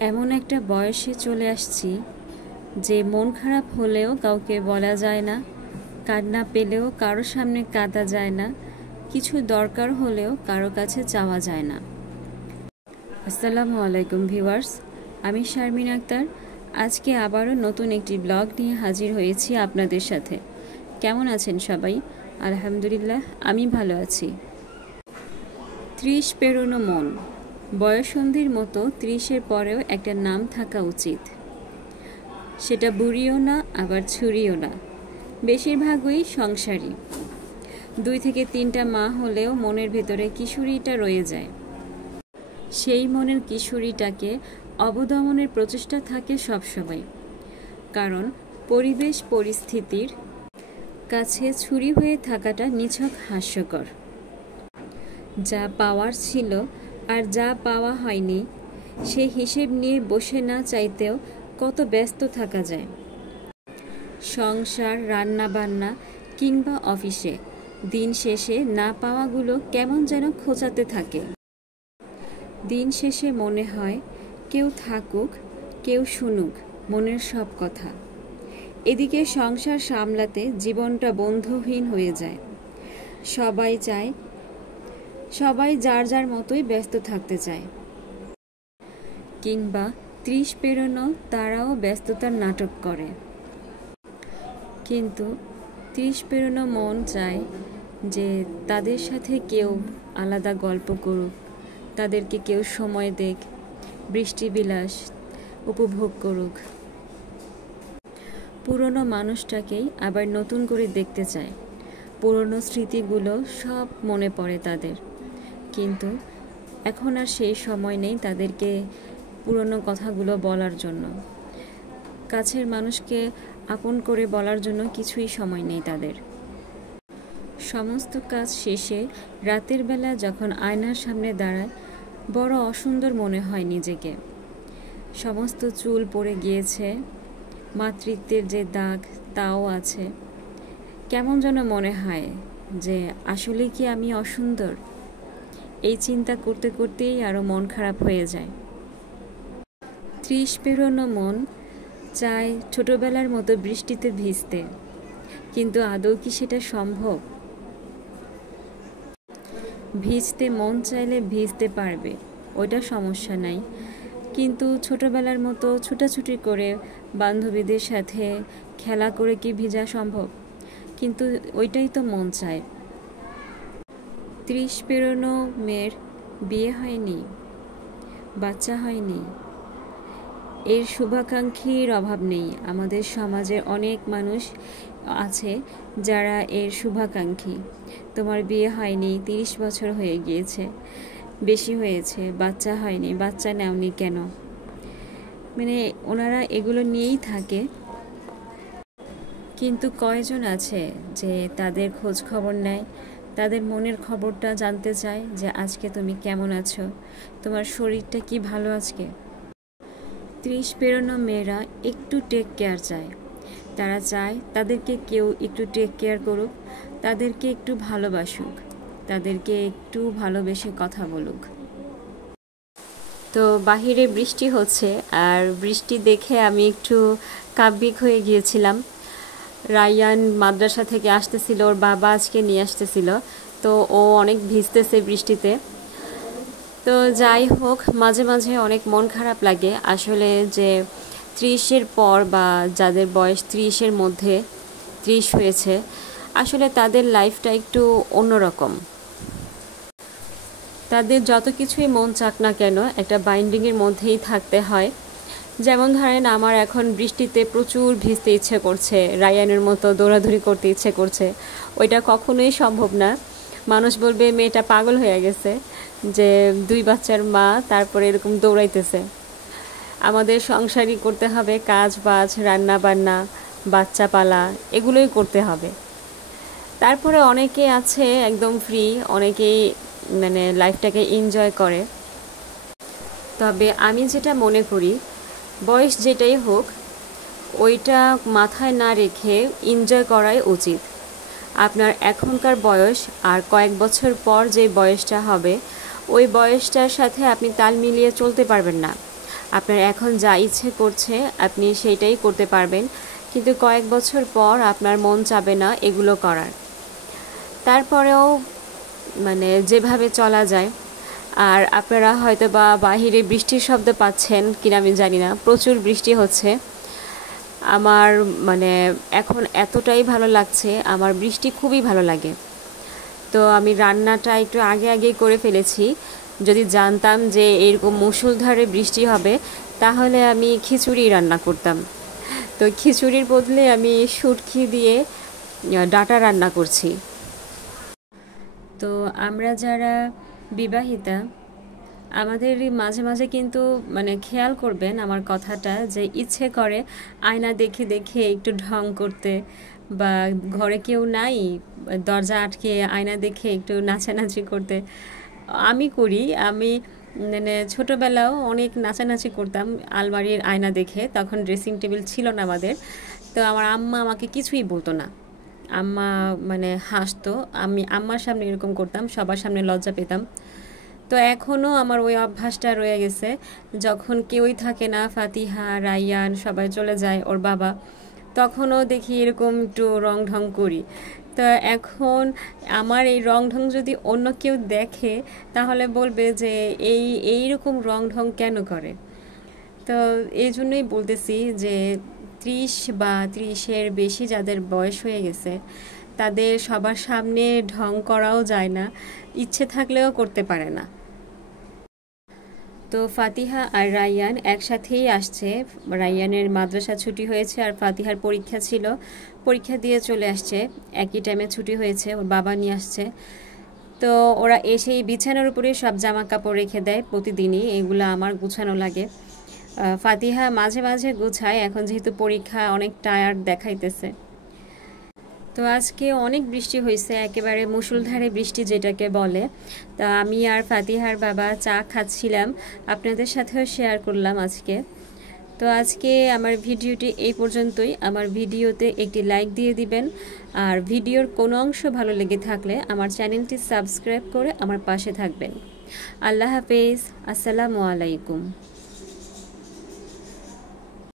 এমন একটা বয়সে চলে আসছি যে মন খারাপ হলেও কাউকে বলা যায় না, কান্না পেলেও কারো সামনে কাঁদা যায় না, কিছু দরকার হলেও কারো কাছে চাওয়া যায় না। আসসালামু আলাইকুম ভিউয়ার্স, আমি শারমিন আক্তার। আজকে আবারও নতুন একটি ব্লগ নিয়ে হাজির হয়েছি আপনাদের সাথে। কেমন আছেন সবাই? আলহামদুলিল্লাহ, আমি ভালো আছি। 30 পেরোনো মন, বয়ঃসন্ধির মতো 30-এর পরেও একটা নাম থাকা উচিত। সেটা বুড়িও না, আবার ছুরিও না, বেশিরভাগই সংসারী। 2 থেকে 3টা মা হলেও মনের ভেতরে কিশোরীটা রয়ে যায়। সেই মনের কিশোরীটাকে অবদমনের প্রচেষ্টা থাকে সবসময়, কারণ পরিবেশ পরিস্থিতির কাছে ছুরি হয়ে থাকাটা নিছক হাস্যকর। যা পাওয়ার ছিল আর যা পাওয়া হয়নি সে হিসেব নিয়ে বসে না চাইতেও কত ব্যস্ত থাকা যায়। সংসার, রান্না বান্না কিংবা অফিসে দিন শেষে না পাওয়াগুলো কেমন যেন খোঁচাতে থাকে। দিন শেষে মনে হয় কেউ থাকুক, কেউ শুনুক মনের সব কথা। এদিকে সংসার সামলাতে জীবনটা বন্ধুহীন হয়ে যায়। সবাই যার যার মতোই ব্যস্ত থাকতে চায়, কিংবা 30 পেরোনো তারাও ব্যস্ততার নাটক করে। কিন্তু 30 পেরোনো মন চায় যে তাদের সাথে কেউ আলাদা গল্প করুক, তাদেরকে কেউ সময় দেখ, বৃষ্টিবিলাস উপভোগ করুক। পুরনো মানুষটাকেই আবার নতুন করে দেখতে চায়। পুরনো স্মৃতিগুলো সব মনে পড়ে তাদের, কিন্তু এখন আর সেই সময় নেই তাদেরকে পুরনো কথাগুলো বলার জন্য। কাছের মানুষকে আপন করে বলার জন্য কিছুই সময় নেই তাদের। সমস্ত কাজ শেষে রাতের বেলা যখন আয়নার সামনে দাঁড়ায়, বড় অসুন্দর মনে হয় নিজেকে। সমস্ত চুল পড়ে গিয়েছে, মাতৃত্বের যে দাগ তাও আছে। কেমন যেন মনে হয় যে আসলে কি আমি অসুন্দর? এই চিন্তা করতে করতেই আরও মন খারাপ হয়ে যায়। 30 পেরোনো মন চায় ছোটবেলার মতো বৃষ্টিতে ভিজতে, কিন্তু আদৌ কি সেটা সম্ভব? ভিজতে মন চাইলে ভিজতে পারবে, ওইটা সমস্যা নাই, কিন্তু ছোটবেলার মতো ছুটাছুটি করে বান্ধবীদের সাথে খেলা করে কি ভিজা সম্ভব? কিন্তু ওইটাই তো মন চায়। 30 পেরোনো মেয়ের বিয়ে হয়নি, বাচ্চা হয়নি, এর শুভাকাঙ্ক্ষীর অভাব নেই। আমাদের সমাজে অনেক মানুষ আছে যারা এর শুভাকাঙ্ক্ষী। তোমার বিয়ে হয়নি, 30 বছর হয়ে গিয়েছে, বেশি হয়েছে, বাচ্চা হয়নি, বাচ্চা নেওনি কেন? মানে ওনারা এগুলো নিয়েই থাকে। কিন্তু কয়জন আছে যে তাদের খোঁজ খবর নেয়, তাদের মনের খবরটা জানতে চায় যে আজকে তুমি কেমন আছো, তোমার শরীরটা কি ভালো আজকে? 30 পেরোনো মেয়েরা একটু টেক কেয়ার চায়। তারা চায় তাদেরকে কেউ একটু টেক কেয়ার করুক, তাদেরকে একটু ভালোবাসুক, তাদেরকে একটু ভালোবেসে কথা বলুক। তো বাহিরে বৃষ্টি হচ্ছে, আর বৃষ্টি দেখে আমি একটু কাব্যিক হয়ে গিয়েছিলাম। রায়ান মাদ্রাসা থেকে আসতেছিল, ওর বাবা আজকে নিয়ে আসতেছিল, তো ও অনেক ভিজতেছে বৃষ্টিতে। তো যাই হোক, মাঝে মাঝে অনেক মন খারাপ লাগে আসলে, যে 30-এর পর বা যাদের বয়স 30-এর মধ্যে 30 হয়েছে, আসলে তাদের লাইফটা একটু অন্যরকম। তাদের যত কিছুই মন চাক না কেন একটা বাইন্ডিংয়ের মধ্যেই থাকতে হয়। যেমন ধরেন, আমার এখন বৃষ্টিতে প্রচুর ভিজতে ইচ্ছে করছে, রায়ানের মতো দৌড়াদৌড়ি করতে ইচ্ছে করছে। ওইটা কখনোই সম্ভব না। মানুষ বলবে মেয়েটা পাগল হয়ে গেছে, যে 2 বাচ্চার মা তারপরে এরকম দৌড়াইতেছে। আমাদের সংসারই করতে হবে, কাজ বাজ, রান্না বান্না, বাচ্চা পালা, এগুলোই করতে হবে। তারপরে অনেকে আছে একদম ফ্রি, অনেকেই মানে লাইফটাকে এনজয় করে। তবে আমি যেটা মনে করি, বয়স যেটাই হোক ওইটা মাথায় না রেখে এনজয় করাই উচিত। আপনার এখনকার বয়স আর কয়েক বছর পর যে বয়সটা হবে, ওই বয়সটার সাথে আপনি তাল মিলিয়ে চলতে পারবেন না। আপনার এখন যা ইচ্ছে করছে আপনি সেইটাই করতে পারবেন, কিন্তু কয়েক বছর পর আপনার মন চাবে না এগুলো করার। তারপরেও মানে যেভাবে চলা যায়। আর আপনারা হয়তো বা বাহিরে বৃষ্টির শব্দ পাচ্ছেন কিনা আমি জানি না, প্রচুর বৃষ্টি হচ্ছে। আমার মানে এখন এতটাই ভালো লাগছে, আমার বৃষ্টি খুবই ভালো লাগে। তো আমি রান্নাটা একটু আগেই করে ফেলেছি। যদি জানতাম যে এরকম মুষলধারে বৃষ্টি হবে তাহলে আমি খিচুড়ি রান্না করতাম। তো খিচুড়ির বদলে আমি শুটকি দিয়ে ডাঁটা রান্না করছি। তো আমরা যারা বিবাহিতা আমাদের মাঝে মাঝে কিন্তু মানে খেয়াল করবেন আমার কথাটা, যে ইচ্ছে করে আয়না দেখে দেখে একটু ঢং করতে, বা ঘরে কেউ নাই দরজা আটকে আয়না দেখে একটু নাচানাচি করতে। আমি করি, আমি মানে ছোটোবেলাও অনেক নাচানাচি করতাম আলমারির আয়না দেখে। তখন ড্রেসিং টেবিল ছিল না আমাদের। তো আমার আম্মা আমাকে কিছুই বলতো না, আম্মা মানে হাসতো। আমি আম্মার সামনে এরকম করতাম, সবার সামনে লজ্জা পেতাম। তো এখনও আমার ওই অভ্যাসটা রয়ে গেছে। যখন কেউই থাকে না, ফাতিহা রাইয়ান সবাই চলে যায় ওর বাবা, তখনও দেখি এরকম একটু রং ঢং করি। তো এখন আমার এই রং ঢং যদি অন্য কেউ দেখে তাহলে বলবে যে এইরকম রং ঢং কেন করে। তো এই জন্যই বলতেছি যে 30 বা 30-এর বেশি যাদের বয়স হয়ে গেছে তাদের সবার সামনে ঢং করাও যায় না, ইচ্ছে থাকলেও করতে পারে না। তো ফাতিহা আর রাইয়ান একসাথেই আসছে। রাইয়ানের মাদ্রাসা ছুটি হয়েছে আর ফাতিহার পরীক্ষা ছিল, পরীক্ষা দিয়ে চলে আসছে। একই টাইমে ছুটি হয়েছে, ওর বাবা নিয়ে আসছে। তো ওরা এসেই বিছানার উপরে সব জামা কাপড় রেখে দেয় প্রতিদিনই, এগুলো আমার গুছানো লাগে। ফাতিহা মাঝে মাঝে গুছায়, এখন যেহেতু পরীক্ষা অনেক টায়ার্ড দেখাইতেছে। তো আজকে অনেক বৃষ্টি হয়েছে, একেবারে মুষলধারে বৃষ্টি যেটাকে বলে। তা আমি আর ফাতিহার বাবা চা খাচ্ছিলাম, আপনাদের সাথেও শেয়ার করলাম আজকে। তো আজকে আমার ভিডিওটি এই পর্যন্তই। আমার ভিডিওতে একটি লাইক দিয়ে দিবেন, আর ভিডিওর কোনো অংশ ভালো লেগে থাকলে আমার চ্যানেলটি সাবস্ক্রাইব করে আমার পাশে থাকবেন। আল্লাহ হাফেজ, আসসালামু আলাইকুম।